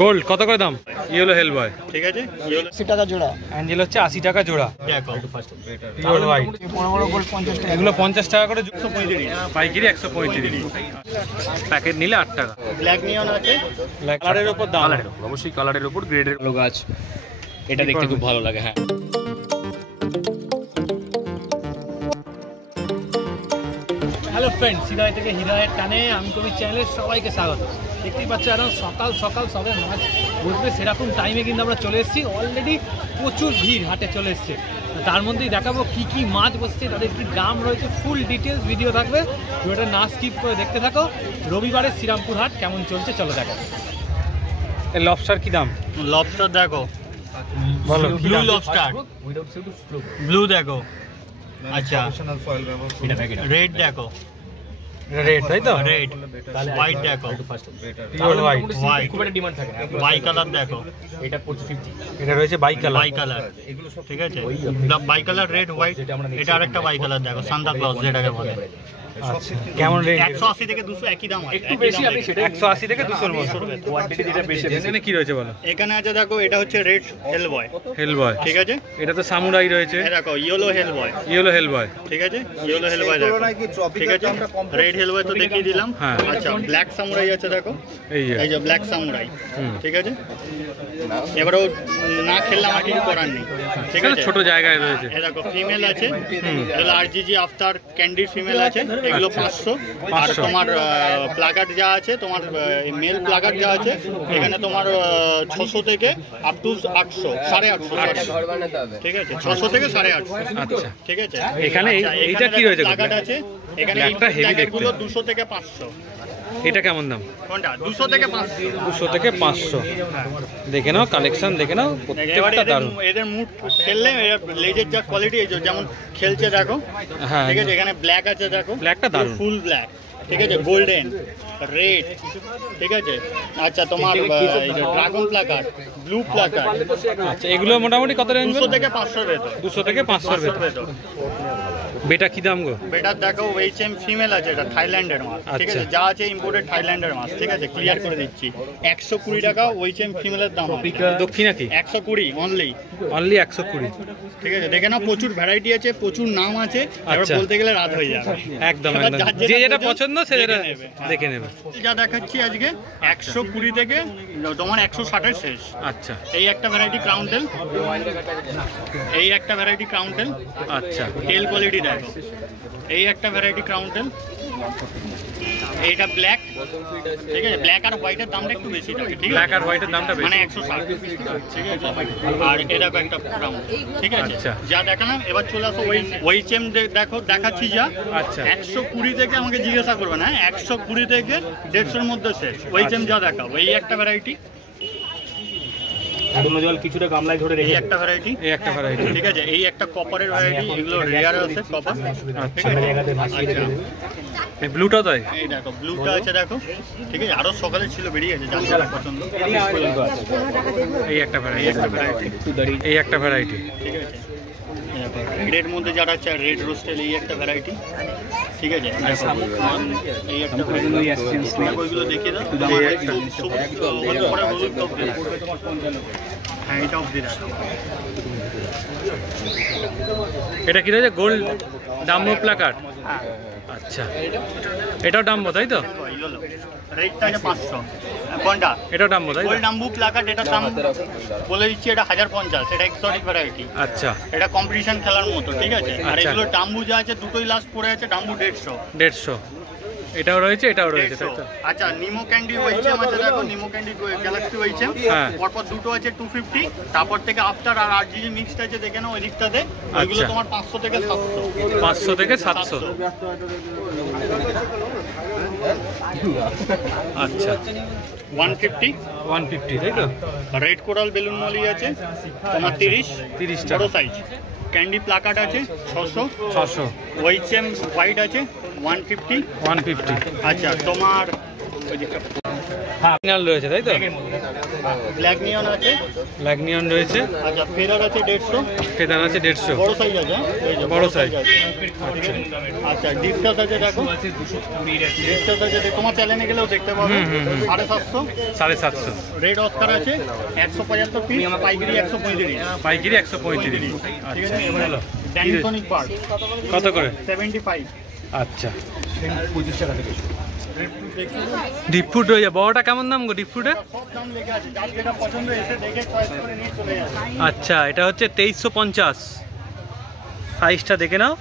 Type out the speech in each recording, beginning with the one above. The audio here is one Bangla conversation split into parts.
গোল্ড কত করে দাম? ইয়েলো হেল বয় ঠিক আছে, 80 টাকা জোড়া। অ্যাঞ্জেল হচ্ছে 80 টাকা জোড়া। দেখো পিওর হোয়াইট বড় বড় গোল্ড 50 টাকা, এগুলো 50 টাকা করে, 135 পাইকারি 135, প্যাকেট নিলে 8 টাকা। ব্ল্যাক নিয়ন আছে, কালারের উপর দাম, অবশ্যই কালারের উপর গ্রেডের গাছ, এটা দেখতে খুব ভালো লাগে। হ্যাঁ, হ্যালো ফ্রেন্ডস, হৃদয় থেকে হৃদয়ের টানে আমি কবির চ্যানেলের সবাইকে স্বাগত। দেখতেই পাচ্ছ একদম সকাল সকাল সবে মাছ বসবে সেরকম টাইমে কিন্তু আমরা চলে এসেছি। অলরেডি প্রচুর ভিড় হাটে চলে এসছে। তার মধ্যেই দেখাবো কি কি মাছ বসছে, তাদের কি দাম রয়েছে, ফুল ডিটেলস ভিডিও থাকবে। ভিডিওটা না স্কিপ করে দেখতে থাকো। রবিবারের শ্রীরামপুর হাট কেমন চলছে চলো দেখো। এই লবস্টার কি দাম? লবস্টার দেখো, বলো ব্লু লবস্টার, ব্লু দেখো। আচ্ছা, রেড দেখো, রেড তাই তো? রেড। হোয়াইট দেখো, পিওর হোয়াইট, হোয়াইট। খুব একটা ডিমান্ড থাকে না। বাই কালার দেখো, এটা পড়ছে 50। এটা রয়েছে বাই কালার। বাই কালার, ঠিক আছে। বাই কালার রেড হোয়াইট, এটা আরেকটা বাই কালার দেখো, সান্তা ক্লজ যেটাকে বলে। আচ্ছা, কেমন রেঞ্জ? 180 থেকে 200 একই দাম আছে, একটু বেশি আপনি সেটা 180 থেকে 200 এর মধ্যে। কোয়ান্টিটি যেটা বেশি। এখানে কি রয়েছে বলো? এখানে আছে দেখো, এটা হচ্ছে রেড হেল বয়, হেল বয়, ঠিক আছে। এটা তো সামুরাই রয়েছে। এই দেখো ইয়েলো হেল বয়, ইয়েলো হেল বয়, ঠিক আছে। ইয়েলো হেল বয় দেখো, ঠিক আছে। রেড হেল বয় তো দেখিয়ে দিলাম। হ্যাঁ। আচ্ছা, ব্ল্যাক সামুরাই আছে দেখো, এই যে এই যে ব্ল্যাক সামুরাই, হুম। ঠিক আছে। এবারেও না খেললে আমার কিছু করার নেই, ঠিক আছে। ছোট জায়গায় রয়েছে। এই দেখো ফিমেল আছে, এগুলো আরজিজি আফতার ক্যান্ডি ফিমেল আছে, এগুলো 500। আর তোমার প্লাকার্ড যা আছে, তোমার মেল প্লাকার্ড যা আছে, এখানে তোমার 600 থেকে আপ টু 800, 850, ঠিক আছে। 600 থেকে 850, আচ্ছা, ঠিক আছে। এখানে আচ্ছা, এইটা কি রয়েছে? প্লাকার্ড আছে এখানে, একটা হেভি দেখতে। 200 থেকে 500। এটা কেমন দাম? কোনটা? 200 থেকে 500। 200 থেকে 500। দেখে নাও কালেকশন, দেখে নাও, এবারে প্রত্যেকটা দারুণ। এদের মুড খেললে লেজের যা কোয়ালিটি, এই যে যেমন খেলছে দেখো, হ্যাঁ, ঠিক আছে। এখানে ব্ল্যাক আছে দেখো, ব্ল্যাকটা দারুণ। ফুল ব্ল্যাক, ঠিক আছে। গোল্ডেন, রেড, ঠিক আছে। আচ্ছা, তোমার ড্রাগন প্লাকার, ব্লু প্লাকার। আচ্ছা, এগুলো মোটামুটি কত রেঞ্জ? 200 থেকে 500 ভেতর, 200 থেকে 500 এর ভেতর। বেটা কি দাম গো? বেটার দেখো এইচএম ফিমেল আছে, এটা থাইল্যান্ডের মাছ, ঠিক আছে। আচ্ছা। যা আছে ইম্পোর্টেড থাইল্যান্ডের মাছ, ঠিক আছে। ক্লিয়ার করে দিচ্ছি, 120 টাকা ওইচএম ফিমেলের দাম। দক্ষিণা কি? 120 অনলি, 120, ঠিক আছে। দেখে না, প্রচুর ভ্যারাইটি আছে, প্রচুর নাম আছে। এবার আচ্ছা। বলতে গেলে রাত হয়ে যাবে। একদম এবার একদম, যার যে যেটা প্রয়োজন পছন্দ সে যেটা নেবে। দেখে নেবে। যা দেখাচ্ছি আজকে 120 থেকে তোমার 160 এর শেষ। আচ্ছা এই একটা ভ্যারাইটি ক্রাউন্টেল, এই একটা ভ্যারাইটি ক্রাউন্টেল, আচ্ছা, টেল কোয়ালিটি দেখো। এই একটা ভ্যারাইটি ক্রাউন্টেল, এইটা ব্ল্যাক, ঠিক আছে। ব্ল্যাক আর হোয়াইটের দামটা একটু বেশি থাকে, ঠিক আছে। ব্ল্যাক আর হোয়াইটের দামটা বেশি, মানে 160, ঠিক আছে। আর এটা একটা ক্রাউন্টেল, ঠিক আছে। আচ্ছা। যা দেখালাম, এবার চলে আসো ওই চেম দেখো, দেখাচ্ছি যা। আচ্ছা। 120 থেকে আমাকে জিজ্ঞাসা করবে না, 120 থেকে 150-এর মধ্যে শেষ। ওই চেম যা দেখাবো, এই একটা ভ্যারাইটি, জল কিছুটা গামলায় ধরে এই রেখে একটা ভ্যারাইটি, এই একটা ভ্যারাইটি। ঠিক আছে। এই একটা কপারের ভ্যারাইটি, এগুলো রেয়ার আছে কপার, ঠিক আছে। আচ্ছা, এই ব্লুটা তাই? এই দেখো ব্লুটা আছে দেখো, ঠিক আছে। আরো সকালে ছিল, বেরিয়ে গেছে, যার যার পছন্দ। এই একটা ভ্যারাইটি, এই একটা ভ্যারাইটি, ঠিক আছে। রেড মধ্যে যারা আছে, রেড রোস্টেল, এই একটা ভ্যারাইটি, ঠিক আছে। এই একটা ওইগুলো দেখিয়ে দাও। হ্যাঁ, এটা অব্দি দেখো। এটা কি রয়েছে? Gold Dumbo placard. আচ্ছা, এটাও ডাম্বো তাই তো? রেডটা আছে 500। কোনটা? এটাও ডাম্বো তাই তো? গোল্ড ডাম্বু প্লাকার্ড, এটার দাম বলে দিচ্ছি, এটা 1050। এটা এক্সোটিক ভ্যারাইটি, আচ্ছা। এটা কম্পিটিশন খেলার মতো, ঠিক আছে। আর আচ্ছা। এগুলো ডাম্বু যা আছে, দুটোই লাস্ট পড়ে আছে, ডাম্বু 150। এটাও রয়েছে, এটাও রয়েছে তাই তো? আচ্ছা, নিমো ক্যান্ডি ওইচেম আছে দেখো, নিমো ক্যান্ডি গ্যালাক্সি ওইচেম, হ্যাঁ। পরপর দুটো আছে 250। তারপর থেকে আফটার আর আরজিজি মিক্সড আছে, দেখে নাও ওই দিকটাতে। ওইগুলো আচ্ছা। তোমার 500 থেকে 700। 500 থেকে 700। আচ্ছা, 150 তাই তো? রেড কোরাল বেলুন মলি আছে তোমার 30 টাকা। বড় সাইজ। ক্যান্ডি প্লাকার্ড আছে 600। 600। ওইচেম হোয়াইট আছে 150। 150। আচ্ছা, তোমার ফাইনাল রয়েছে তাই তো? ব্ল্যাক নিয়ন আছে, ল্যাগনিয়ন রয়েছে, আচ্ছা ফেরার আছে 150, ফেদার আছে 150, বড় সাইজ আছে, এই যে বড় size। আছে। আচ্ছা ডিসকাস আছে, দেখো ডিসকাস আছে, তোমার চ্যানেলে গেলেও দেখতে পাবে, 750, 750, রেড অস্কার আছে 175 পিস, পাইকারি 135, পাইকারি 135। ঠিক আচ্ছা আছে। ভালো। ড্যানিসনিক পার্ক কত করে? 75। আচ্ছা ডিপ ফুড রয়েছে, বড়টা কেমন দাম গো ডিপ ফুডের? সব দাম লেখা আছে, যার যেটা পছন্দ এসে দেখে চয়েস করে নিয়ে চলে যাবে। আচ্ছা এটা হচ্ছে 2350, সাইজটা দেখে নাও,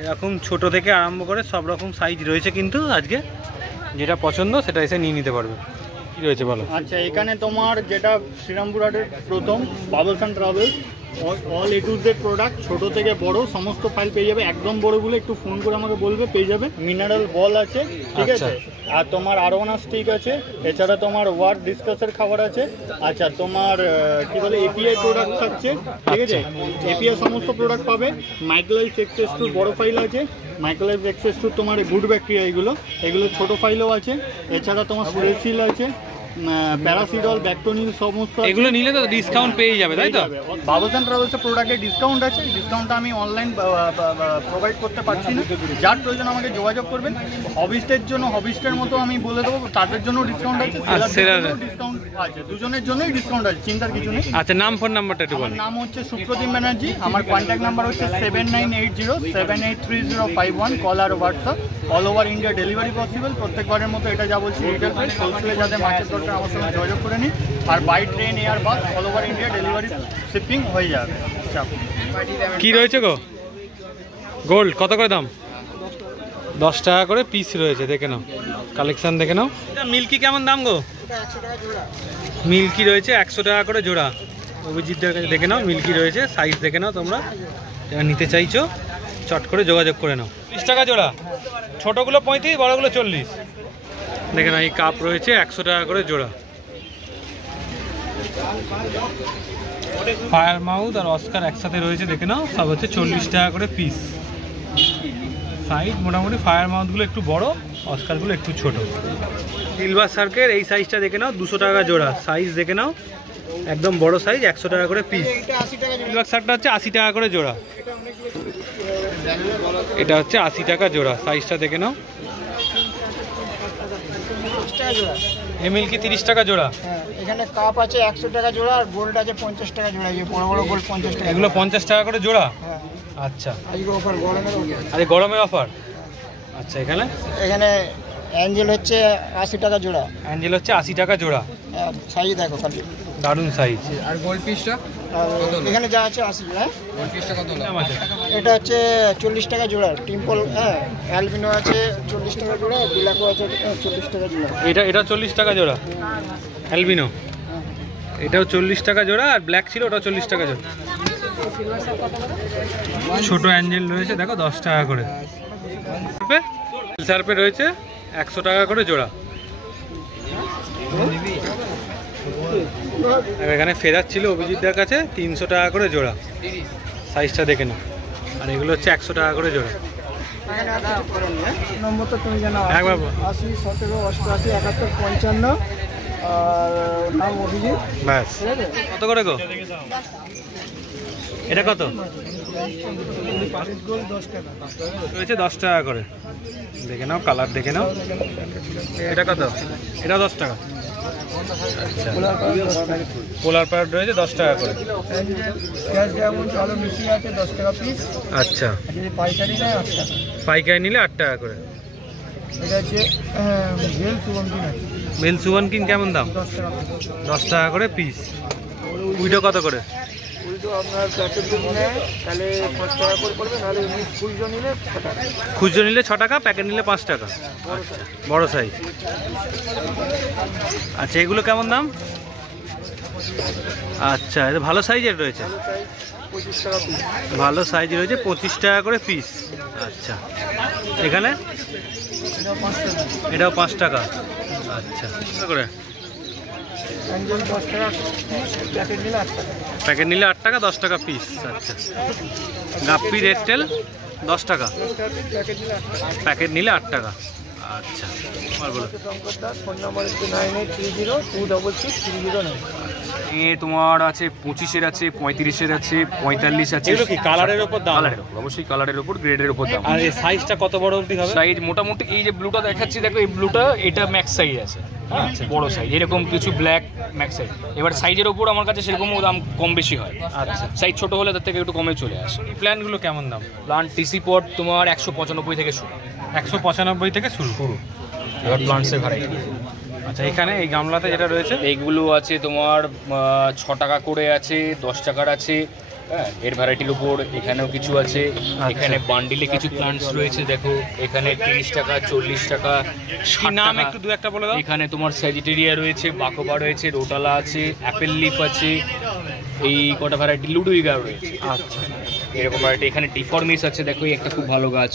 এরকম ছোট থেকে আরম্ভ করে সব রকম সাইজ রয়েছে, কিন্তু আজকে যেটা পছন্দ সেটা এসে নিয়ে নিতে পারবে। কি রয়েছে বলো? আচ্ছা এখানে তোমার যেটা শ্রীরামপুর হাটের প্রথম bubbles and travels, all A to Z product, ছোট থেকে বড় সমস্ত ফাইল পেয়ে যাবে। একদম বড়গুলো একটু ফোন করে আমাকে বলবে, পেয়ে যাবে। মিনারেল বল আছে, ঠিক আছে, আর তোমার আরোনা স্টিক আছে, এছাড়া তোমার ওয়ার্ড ডিসকাসের খাবার আছে। আচ্ছা তোমার কি বলে এপিআই প্রোডাক্ট থাকছে, ঠিক আছে, এপিআই সমস্ত প্রোডাক্ট পাবে। মাইক্রোলাইফ এক্সেস টু বড় ফাইল আছে, মাইক্রোলাইফ এক্সেস টু তোমার গুড ব্যাকটেরিয়া, এগুলো ছোট ফাইলও আছে। এছাড়া তোমার সুরেসিল আছে, প্যারাসিডল, ব্যাকটোনিল সমস্ত। এগুলো নিলে তো ডিসকাউন্ট পেয়ে যাবে, তাই তো? বাবলস অ্যান্ড ট্রাভেলসের প্রোডাক্টে ডিসকাউন্ট আছে, ডিসকাউন্টটা আমি অনলাইন প্রোভাইড করতে পারছি না। যার প্রয়োজন আমাকে যোগাযোগ করবেন। হবিস্টের জন্য, হবিস্টের মতো আমি বলে দেবো, তাদের জন্য ডিসকাউন্ট আছে, ডিসকাউন্ট আছে, দুজনের জন্যই ডিসকাউন্ট আছে, চিন্তার কিছু নেই। আচ্ছা নাম ফোন নাম্বারটা একটু বলুন। আমার নাম হচ্ছে সুপ্রদীপ ব্যানার্জি, আমার কন্ট্যাক্ট নাম্বার হচ্ছে 7980783051, কল আর WhatsApp. All over India delivery possible. প্রত্যেকবারের মতো এটা যা বলছি রিটেল প্রাইস, হোলসেলে যাতে মাছের দরকার আমার সঙ্গে যোগাযোগ করে নিন। আর by train, air, bus all over India delivery shipping হয়ে যাবে। কি রয়েছে গো? গোল্ড কত করে দাম? 10 টাকা করে পিস রয়েছে, দেখে নাও, কালেকশন দেখে নাও। মিল্কি কেমন দাম গো? মিল্কি রয়েছে 100 টাকা করে জোড়া। অভিজিৎদের কাছে দেখে নাও, মিল্কি রয়েছে, সাইজ দেখে নাও তোমরা, যারা নিতে চাইছো চট করে যোগাযোগ করে নাও। 30 টাকা জোড়া, ছোটোগুলো 35, বড়গুলো 40। দেখে নাও এই কাপ রয়েছে 100 টাকা করে জোড়া। ফায়ার মাউথ আর অস্কার একসাথে রয়েছে, দেখে নাও, সব হচ্ছে 40 টাকা করে পিস। সাইজ মোটামুটি ফায়ার মাউথগুলো একটু বড়, অস্কারগুলো একটু ছোট। সিলভার শার্কের এই সাইজটা দেখে নাও, 200 টাকা জোড়া। সাইজ দেখে নাও, একদম বড় সাইজ, 100 টাকা করে পিস। সিলভার শার্কটা হচ্ছে 80 টাকা করে জোড়া। এটা হচ্ছে 80 টাকা জোড়া, সাইজটা দেখে নাও। এমএলকি 30 টাকা জোড়া। এখানে কাপ আছে 100 টাকা জোড়া, আর গোল্ড আছে 50 টাকা জোড়া। এই বড় বড় গোল্ড 50 টাকা। এগুলো 50 টাকা করে জোড়া। হ্যাঁ আচ্ছা, আজকে অফার, গরমের অফার। আরে গরমের অফার। আচ্ছা এখানে অ্যাঞ্জেল হচ্ছে 80 টাকা জোড়া। অ্যাঞ্জেল হচ্ছে 80 টাকা জোড়া। সাইজ দেখো খালি, দারুণ সাইজ। আর গোল্ড পিসটা এখানে যা আছে 80। হ্যাঁ গোল্ড পিসটা কত দাম আছে? এটা হচ্ছে 40 টাকা জোড়া। টিম্পল, হ্যাঁ, অ্যালবিনো আছে 40 টাকা জোড়া, বিলাকো আছে 40 টাকা জোড়া। এটা 40 টাকা জোড়া অ্যালবিনো, এটাও 40 টাকা জোড়া, আর ব্ল্যাক ছিল ওটাও 40 টাকা জোড়া। ছোট অ্যাঞ্জেল রয়েছে, দেখো 10 টাকা করে। সার্পে রয়েছে 100 টাকা করে জোড়া। এখানে ফেদার ছিল অভিজিৎদের কাছে 300 টাকা করে জোড়া। সাইজটা দেখে নাও। আর এগুলো হচ্ছে 100 টাকা করে জোড়া। নম্বরটা তুমি জানো, একবার 80 17 88 71 55, আর নাম অভিজিৎ। ব্যাস। কত করে গো? এটা কত রয়েছে? 10 টাকা করে। দেখে নাও, কালার দেখে নাও। এটা কত? এটা 10 টাকা। আচ্ছা, পোলার প্যারট রয়েছে 10 টাকা করে। আছে 10 টাকা পিস। আচ্ছা, যদি পাইকারি নেয় 8 টাকা। পাইকারি নিলে 8 টাকা করে। এটা হচ্ছে ভেল সুগন্ধি আছে, মেল সুবান কিং কেমন দাম? 10 টাকা পিস। 10 টাকা করে পিস। উইডো কত করে? উল্টো আপনার প্যাকেট যদি নেয় তাহলে 5 টাকা করে পড়বে, নাহলে এমনি খুচরো নিলে 6 টাকা। খুচরো নিলে 6 টাকা, প্যাকেট নিলে 5 টাকা। বড় সাইজ। আচ্ছা, এগুলো কেমন দাম? আচ্ছা, এটা ভালো সাইজের রয়েছে। 25 টাকা পিস। ভালো সাইজ রয়েছে, 25 টাকা করে পিস। আচ্ছা, এখানে এটাও 5 টাকা। আচ্ছা, কত করে? অ্যাঞ্জেল 10 টাকা পিস, প্যাকেট নিলে 8 টাকা। প্যাকেট নিলে 8 টাকা, 10 টাকা পিস। আচ্ছা, গাপ্পি রেড টেল 10 টাকা, প্যাকেট নিলে 8 টাকা। প্যাকেট নিলে 8 টাকা। আচ্ছা, আর বলো। শঙ্কর দাস, ফোন নাম্বার হচ্ছে 9830266309। এ তোমার আছে 25-এর আছে, 35-এর আছে, 45 আছে। এগুলো কি কালারের উপর দাম? কালারের উপর, অবশ্যই কালারের উপর, গ্রেডের উপর দাম। আর এই সাইজটা কত বড় অবধি হবে? সাইজ মোটামুটি এই যে ব্লুটা দেখাচ্ছি দেখো, এই ব্লুটা এটা ম্যাক্স সাইজ আছে, হ্যাঁ বড় সাইজ। এরকম কিছু ব্ল্যাক ম্যাক্স সাইজ। এবার সাইজের উপর আমার কাছে সেরকমও দাম কম বেশি হয়। আচ্ছা, সাইজ ছোট হলে তার থেকে একটু কমে চলে আসে। এই প্ল্যানগুলো কেমন দাম? প্লান্ট টিসি পট তোমার 195 থেকে শুরু। 195 থেকে শুরু। এবার প্লান্টসের ভ্যারাইটি। আচ্ছা, এখানে এই গামলাতে যেটা রয়েছে এইগুলো আছে তোমার 6 টাকা করে আছে, 10 টাকার আছে, হ্যাঁ এর ভ্যারাইটির উপর। এখানেও কিছু আছে, এখানে বান্ডিলে কিছু প্লান্টস রয়েছে দেখো, এখানে 30 টাকা, 40 টাকা, কি নাম একটু দু একটা বলে দাও। এখানে তোমার স্যাজিটেরিয়া রয়েছে, বাকোবা রয়েছে, রোটালা আছে, অ্যাপেল লিফ আছে, এই কটা ভ্যারাইটি, লুডুইগা রয়েছে। আচ্ছা, এরকম ভ্যারাইটি। এখানে ডিফর্মিস আছে দেখো, একটা খুব ভালো গাছ,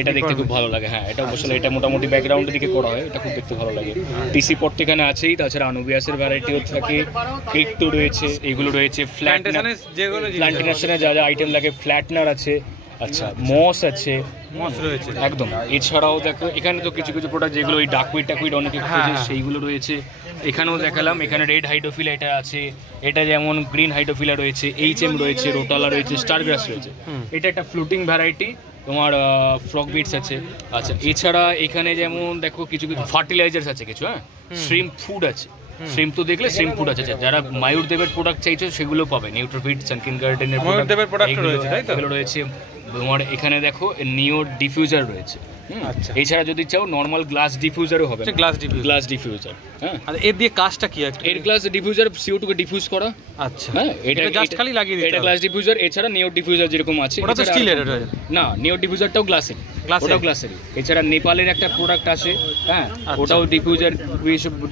এটা দেখতে খুব ভালো লাগে। হ্যাঁ এটা অবশ্যই, এটা মোটামুটি ব্যাকগ্রাউন্ডের দিকে করা হয়, এটা খুব দেখতে ভালো লাগে। টিসি পট এখানে আছেই, তাছাড়া আনুবিয়াসের ভ্যারাইটিও থাকে, ক্রিপ্টো রয়েছে, এইগুলো রয়েছে, প্ল্যান্টেশনের যেগুলো প্ল্যান্টেশনে যা যা আইটেম লাগে, ফ্ল্যাটনার আছে, আচ্ছা মস আছে, মস রয়েছে একদম। এছাড়াও দেখো এখানে তো কিছু কিছু প্রোডাক্ট যেগুলো ওই ডাকুইড অনেকে খোঁজে, সেইগুলো রয়েছে। এখানেও দেখালাম, এখানে রেড হাইড্রোফিলা এটা আছে, এটা যেমন গ্রিন হাইড্রোফিলা রয়েছে, এইচএম রয়েছে, রোটালা রয়েছে, স্টার গ্রাস রয়েছে। এটা একটা ফ্লুটিং ভ্যারাইটি, তোমার ফ্রগ বিটস আছে। আচ্ছা, এছাড়া এখানে যেমন দেখো কিছু কিছু ফার্টিলাইজার্স আছে কিছু, হ্যাঁ শ্রিম্প ফুড আছে। শ্রিম্প তো দেখলে শ্রিম্প ফুড আছে, যারা ময়ূরদেবের প্রোডাক্ট চাইছো সেগুলো পাবে। নিউট্রোফিট, সানকিন গার্ডেনের ময়ূরদেবের প্রোডাক্ট রয়েছে, তাই তো? এগুলো রয়েছে তোমার। এখানে দেখো নিও ডিফিউজার রয়েছে। আচ্ছা, এছাড়া যদি চাও নর্মাল গ্লাস ডিফিউজারও হবে। গ্লাস ডিফিউজার, হ্যাঁ। আর এর দিয়ে কাজটা কি? এর গ্লাস ডিফিউজার CO2 কে ডিফিউজ করা। আচ্ছা, হ্যাঁ এটা জাস্ট খালি লাগিয়ে দিতে। এটা গ্লাস ডিফিউজার। এছাড়া নিও ডিফিউজার যেরকম আছে, ওটা তো স্টিলের। না, নিও ডিফিউজারটাও গ্লাসের, ওটাও গ্লাসেরই। এছাড়া নেপালের একটা প্রোডাক্ট আছে, হ্যাঁ ওটাও ডিফিউজার,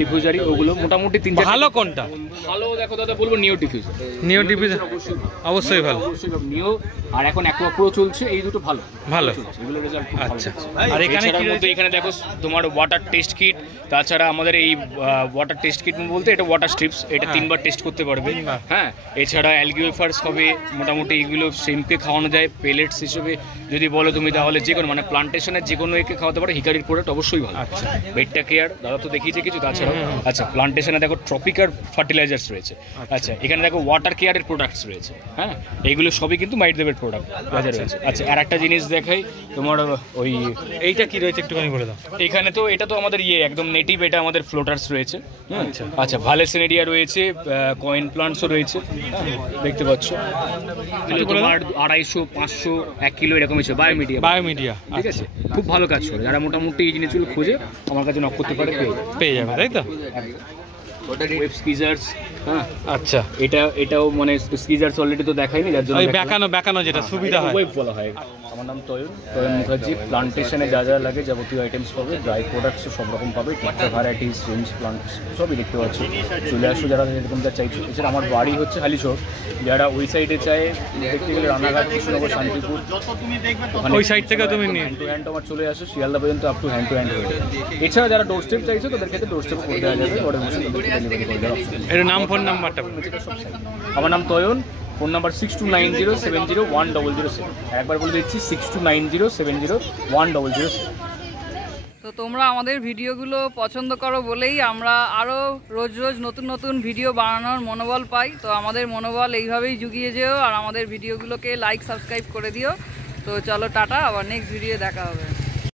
ডিফিউজারই। ওগুলো মোটামুটি 3-4। ভালো কোনটা? ভালো দেখো দাদা, বলবো নিও ডিফিউজার। নিও ডিফিউজার অবশ্যই ভালো। নিও আর এখন অ্যাকোয়া প্রো চলছে, এই দুটো ভালো ভালো। এগুলো রেজাল্ট। আচ্ছা, আর এখানে কি রয়েছে? এখানে দেখো তোমার ওয়াটার টেস্ট কিট। তাছাড়া আমাদের এই ওয়াটার টেস্ট কিট বলতে এটা ওয়াটার স্ট্রিপস, এটা 3 বার টেস্ট করতে পারবে, হ্যাঁ। এছাড়া অ্যালগিওফার্স হবে, মোটামুটি এগুলো শ্রিম্পকে খাওয়ানো যায় পেলেটস হিসেবে যদি বলো তুমি, তাহলে যে কোনো মানে প্লান্টেশনের যে কোনো একে খাওয়াতে পারো। হিকারির প্রোডাক্ট অবশ্যই ভালো। আচ্ছা, বেডটা কেয়ার দাদা তো দেখিয়েছে কিছু। তাছাড়াও আচ্ছা, প্লান্টেশনে দেখো ট্রপিকার ফার্টিলাইজার্স রয়েছে। আচ্ছা, এখানে দেখো ওয়াটার কেয়ারের প্রোডাক্টস রয়েছে, হ্যাঁ এইগুলো সবই কিন্তু মাইটদেবের প্রোডাক্ট বাজারে রয়েছে। আচ্ছা, আর একটা জিনিস দেখাই তোমার, ওই এইটা কি রয়েছে একটুখানি বলে দাও। এখানে তো এটা তো আমাদের একদম নেটিভ, এটা আমাদের ফ্লোটার্স রয়েছে। আচ্ছা, ভালেসেনেরিয়া রয়েছে, কয়েন প্লান্টসও রয়েছে, দেখতে পাচ্ছ। তোমার 250, 500, 1 কিলো এরকম হচ্ছে বায়োমিডিয়া, ঠিক আছে। খুব ভালো কাজ করে, যারা মোটামুটি এই জিনিসগুলো খোঁজে আমার কাছে নক করতে পারে, পেয়ে যাবে, তাই তো? ওয়েব স্কিজার্স, হ্যাঁ। আচ্ছা, এটাও মানে স্কিজার্স অলরেডি তো দেখাইনি, যার জন্য বেকানো যেটা সুবিধা হয়। ওয়েব বলা হয়। আমার নাম তয়ন মুখার্জি। প্লান্টেশনে যা যা লাগে যাবতীয় আইটেমস পাবে, ড্রাই প্রোডাক্টস সব রকম পাবে, টিকটা ভ্যারাইটিস, সুইমস, প্লান্টস সবই দেখতে পাচ্ছি। চলে আসো যারা এরকম যা চাইছো। এছাড়া আমার বাড়ি হচ্ছে হালিশহর, যারা ওই সাইডে চায় দেখতে গেলে রানাঘাট, কৃষ্ণনগর, শান্তিপুর, ওই সাইড থেকে তুমি নিয়ে হ্যান্ড টু হ্যান্ড আমার চলে আসো, শিয়ালদা পর্যন্ত up to hand to hand হয়ে যাবে। এছাড়া যারা ডোর স্টেপ চাইছো তাদের ক্ষেত্রে ডোর স্টেপ করে দেওয়া যাবে, ওটা বসে ডেলিভারি করে দেওয়া হবে। এর নাম, ফোন নাম্বারটা? আমার নাম তয়ন, ফোন নাম্বার 6290701007। একবার বলে দিচ্ছি 6290701007। তো তোমরা আমাদের ভিডিওগুলো পছন্দ করো বলেই আমরা আরও রোজ রোজ নতুন নতুন ভিডিও বানানোর মনোবল পাই। তো আমাদের মনোবল এইভাবেই জুগিয়ে যেও, আর আমাদের ভিডিওগুলোকে লাইক সাবস্ক্রাইব করে দিও। তো চলো টাটা, আবার নেক্সট ভিডিও দেখা হবে।